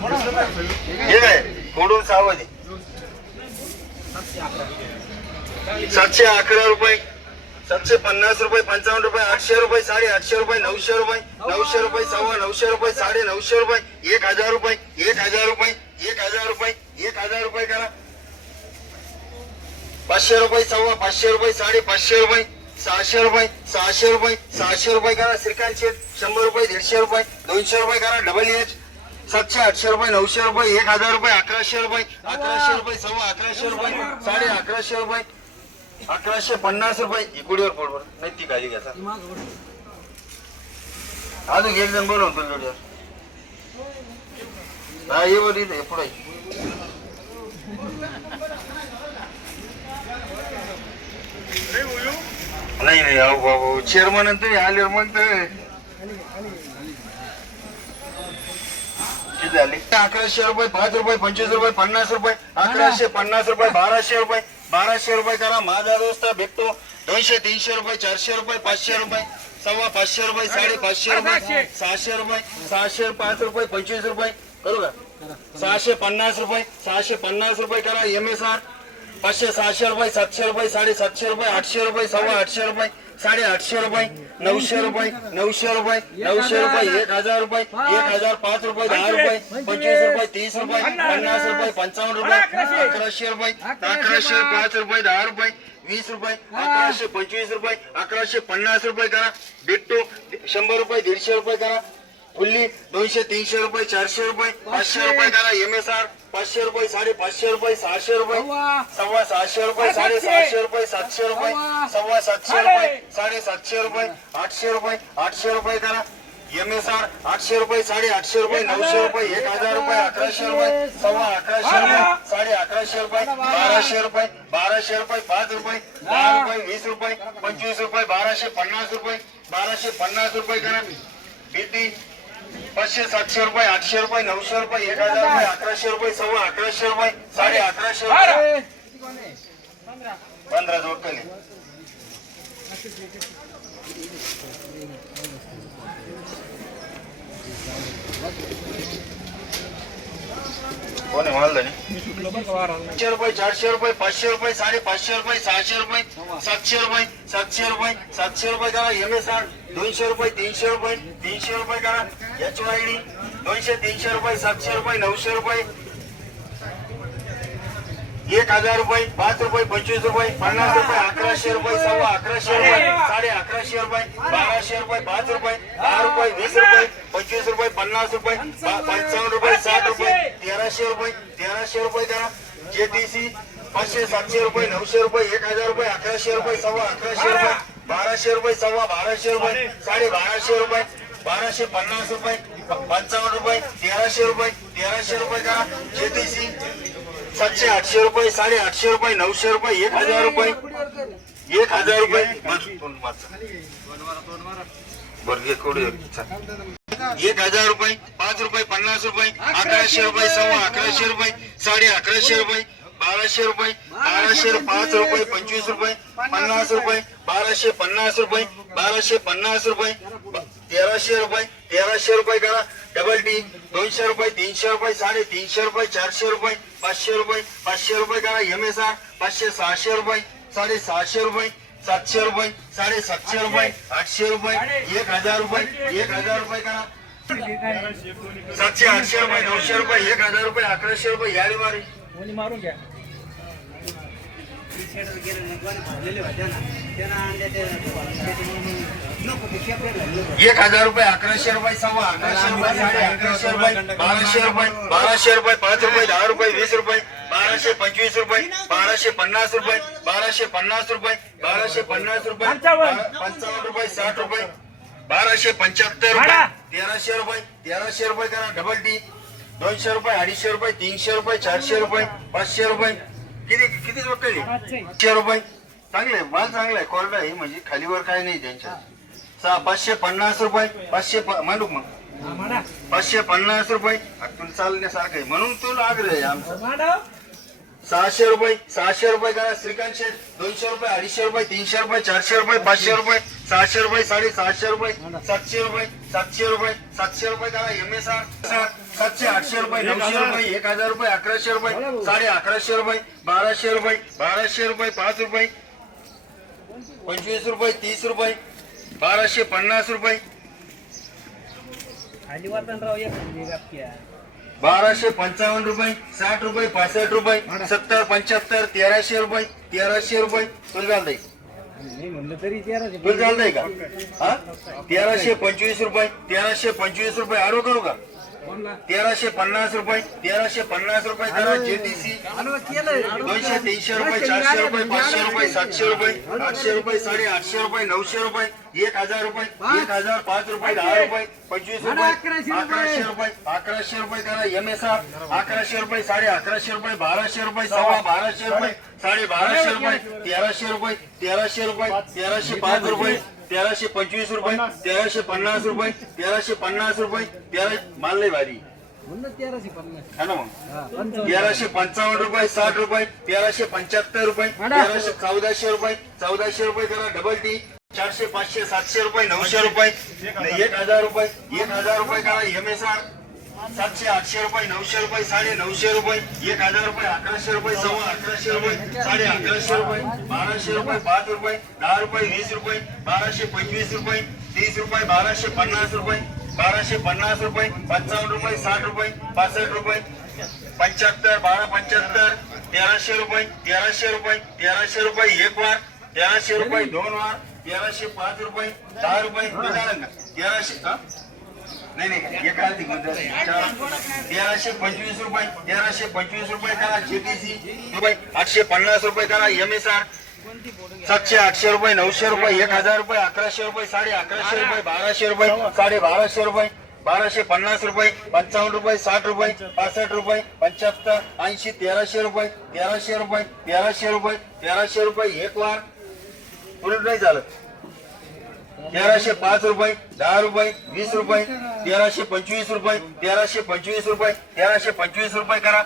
हे काय सातशे अकरा रुपये सातशे पन्नास रुपये पंचावन्न रुपये आठशे रुपये साडे आठशे रुपये नऊशे रुपये नऊशे रुपये सव्वा नऊशे रुपये साडे नऊशे रुपये एक हजार रुपये एक हजार रुपये एक हजार रुपये एक हजार रुपये करा. पाचशे रुपये सव्वा पाचशे रुपये साडे पाचशे रुपये सहाशे रुपये सहाशे रुपये सहाशे रुपये करा. श्रीकांत शेठ शंभर रुपये दीडशे रुपये दोनशे रुपये करा. डबल एच सातशे आठशे रुपये नऊशे रुपये एक हजार रुपये अकराशे रुपये अकराशे रुपये सव्वा अकराशे रुपये साडे अकराशे रुपये अकराशे पन्नास रुपये. इकडीवर पोटवर नाही ती खाली घ्यायचा अजून एक जण बोलवून पण जोडीवर. हा ये वर इथे पुढे नाही नाही अहो बाबू चेअरमन तुम्ही आल्यावर मग तर किती झाले. अकराशे रुपये पाच रुपये पंचवीस रुपये पन्नास रुपये अकराशे पन्नास रुपये बाराशे रुपये बाराशे रुपये करा. माझा दोस्त भेटतो. दोनशे तीनशे रुपये चारशे रुपये पाचशे रुपये सव्वा पाचशे रुपये साडे पाचशे रुपये सहाशे रुपये सहाशे पाच रुपये पंचवीस रुपये करू का? सहाशे पन्नास रुपये सहाशे पन्नास रुपये करा. एम एस आर पाचशे सहाशे रुपये सातशे रुपये साडेसातशे रुपये आठशे रुपये सव्वा आठशे रुपये साडे आठशे रुपये नऊशे रुपये नऊशे रुपये नऊशे रुपये एक हजार रुपये एक हजार पाच रुपये दहा रुपये पंचवीस रुपये तीस रुपये पन्नास. रुपये पंचावन्न रुपये अकराशे. रुपये अकराशे पाच रुपये दहा रुपये वीस रुपये अकराशे पंचवीस रुपये अकराशे पन्नास रुपये करा. डिट्टो शंभर रुपये दीडशे रुपये करा. फुल्ली दोनशे तीनशे रुपये चारशे रुपये पाचशे रुपये करा एम एस आर पाचशे रुपये साडे पाचशे रुपये सहाशे रुपये सव्वा सहाशे रुपये साडे सहाशे रुपये सातशे रुपये सव्वा सातशे रुपये साडे सातशे रुपये आठशे रुपये आठशे रुपये करा. एम एस आर आठशे रुपये साडे आठशे रुपये नऊशे रुपये एक हजार रुपये अकराशे रुपये सव्वा अकराशे रुपये साडे अकराशे रुपये बाराशे रुपये बाराशे रुपये पाच रुपये दहा रुपये वीस रुपये पंचवीस रुपये बाराशे पन्नास रुपये बाराशे पन्नास रुपये करा. किती पाचशे सातशे रुपये आठशे रुपये नऊशे रुपये एक हजार रुपये अकराशे रुपये सव्वा अकराशे रुपये साडे अकराशे रुपये. पंधरा जोड कमी कोणी आहे म्हणाल तीनशे रुपये चारशे रुपये पाचशे रुपये साडेपाचशे रुपये सहाशे रुपये सातशे रुपये सातशे रुपये सातशे रुपये करा एम एस आर दोनशे रुपये तीनशे रुपये तीनशे रुपये करा. एच वाय डी दोनशे तीनशे रुपये सातशे रुपये नऊशे रुपये. एक हजार रुपये पाच रुपये पंचवीस रुपये पन्नास रुपये अकराशे रुपये सव्वा अकराशे रुपये साडे अकराशे रुपये बाराशे रुपये पाच रुपये दहा रुपये वीस रुपये पंचवीस रुपये पन्नास रुपये पंचावन्न तेराशे रुपये तेराशे रुपये करा. जेटीसी पाचशे सातशे रुपये नऊशे रुपये एक हजार रुपये अकराशे रुपये सव्वा अकराशे रुपये बाराशे रुपये सव्वा बाराशे रुपये साडे बाराशे रुपये बाराशे पन्नास रुपये पंचावन्न रुपये तेराशे रुपये तेराशे रुपये करा. जेटीसी सातशे आठशे रुपये साडे आठशे रुपये नऊशे रुपये एक हजार रुपये एक हजार रुपये एक हजार रुपये पाच रुपये पन्नास रुपये अकराशे रुपये सव्वा अकराशे रुपये साडे अकराशे रुपये बाराशे रुपये बाराशे पाच रुपये पंचवीस रुपये पन्नास रुपये बाराशे पन्नास रुपये बाराशे पन्नास रुपये तेराशे रुपये तेराशे रुपये करा. डबल टी दोनशे रुपये तीनशे रुपये साडे तीनशे रुपये चारशे रुपये पाचशे रुपये पाचशे रुपये करा. एम एस आर पाचशे सहाशे रुपये साडे सहाशे रुपये सातशे रुपये साडे सातशे रुपये आठशे रुपये एक हजार रुपये एक हजार रुपये करा. सातशे आठशे रुपये नऊशे रुपये एक हजार रुपये अकराशे रुपये याडी मारी. कोणी मारून घ्या. एक हजार रुपये अकराशे रुपये सव्वा अकराशे रुपये साडे अकराशे रुपये बाराशे रुपये बाराशे रुपये पाच रुपये दहा रुपये वीस रुपये. बाराशे पंचवीस रुपये बाराशे पन्नास रुपये बाराशे पन्नास रुपये बाराशे पन्नास रुपये पंचावन्न. रुपये साठ रुपये बाराशे पंच्याहत्तर रुपये. तेराशे रुपये तेराशे रुपये करा डबल टी दोनशे रुपये अडीचशे रुपये तीनशे रुपये चारशे रुपये पाचशे रुपये. किती किती रुपये पाचशे. रुपये. चांगले माल चांगला आहे कोरडा आहे म्हणजे खालीवर काय नाही त्यांच्या. सहा पाचशे पन्नास रुपये पाचशे का मग. पाचशे पन्नास रुपये. तुला चालण्यासारखं आहे. म्हणून तुला आग्रह आहे आमचा. सहाशे रुपये सहाशे रुपये करा. श्रीकांत शेठ दोनशे रुपये अडीचशे रुपये तीनशे रुपये चारशे रुपये पाचशे रुपये सहाशे रुपये साडे सहाशे रुपये सातशे रुपये सातशे रुपये सातशे रुपये करा. एम एस आर सातशे आठशे रुपये नऊशे रुपये एक हजार रुपये अकराशे रुपये साडे अकराशे रुपये बाराशे रुपये बाराशे रुपये पाच रुपये पंचवीस रुपये तीस रुपये बाराशे पन्नास रुपये. बाराशे पंचावन्न रुपये साठ रुपये पासष्ट रुपये सत्तर पंच्याहत्तर तेराशे रुपये तेराशे रुपये. तुला चालतंय तुला चालतंय का? हा? तेराशे पंचवीस रुपये तेराशे पंचवीस रुपये. आरो करू का? तेराशे पन्नास रुपये तेराशे पन्नास रुपये आडवं केलंय. दोनशे तीनशे रुपये चारशे रुपये पाचशे रुपये सातशे रुपये आठशे रुपये साडे आठशे रुपये नऊशे रुपये एक हजार रुपये एक हजार पाच रुपये दहा रुपये पंचवीस रुपये अकराशे रुपये. अकराशे रुपये अकराशे रुपये करा एम एस आर अकराशे रुपये साडे अकराशे रुपये बाराशे रुपये सव्वा बाराशे रुपये साडे बाराशे रुपये तेराशे रुपये तेराशे रुपये तेराशे पाच रुपये तेराशे पंचवीस रुपये तेराशे पन्नास रुपये तेराशे पन्नास रुपये तेरा माल लय भारी. तेराशे पन्नास. हा ना मग? पंचावन्न. तेराशे पंचावन्न रुपये साठ रुपये तेराशे पंच्याहत्तर रुपये तेराशे चौदाशे रुपये चौदाशे रुपये करा डबल टी चारशे पाचशे सातशे रुपये नऊशे रुपये एक हजार रुपये एक हजार रुपये करा एम एस आर सातशे आठशे रुपये नऊशे रुपये साडे नऊशे रुपये एक हजार रुपये अकराशे रुपये सव्वा अकराशे रुपये साडे अकराशे रुपये बाराशे रुपये पाच रुपये दहा रुपये वीस रुपये बाराशे पंचवीस रुपये तीस रुपये बाराशे पन्नास रुपये बाराशे पन्नास रुपये पंचावन्न रुपये साठ रुपये पासष्ट रुपये पंच्याहत्तर बारा पंच्याहत्तर तेराशे रुपये तेराशे रुपये तेराशे रुपये एक वार तेराशे रुपये दोन वार तेराशे पाच रुपये दहा रुपये का? तेराशे नाही नाही. तेराशे पंचवीस रुपये तेराशे पंचवीस रुपये आठशे पन्नास रुपये करा एम एस आर सातशे आठशे रुपये नऊशे रुपये एक हजार रुपये अकराशे रुपये साडे अकराशे रुपये बाराशे रुपये साडे बाराशे रुपये बाराशे पन्नास रुपये पंचावन्न रुपये साठ रुपये पासष्ट रुपये पंच्याहत्तर ऐंशी तेराशे रुपये तेराशे रुपये तेराशे रुपये तेराशे रुपये एक वार उलट नाही झालं. तेराशे पाच रुपये दहा रुपये वीस रुपये तेराशे पंचवीस रुपये तेराशे पंचवीस रुपये तेराशे पंचवीस रुपये करा.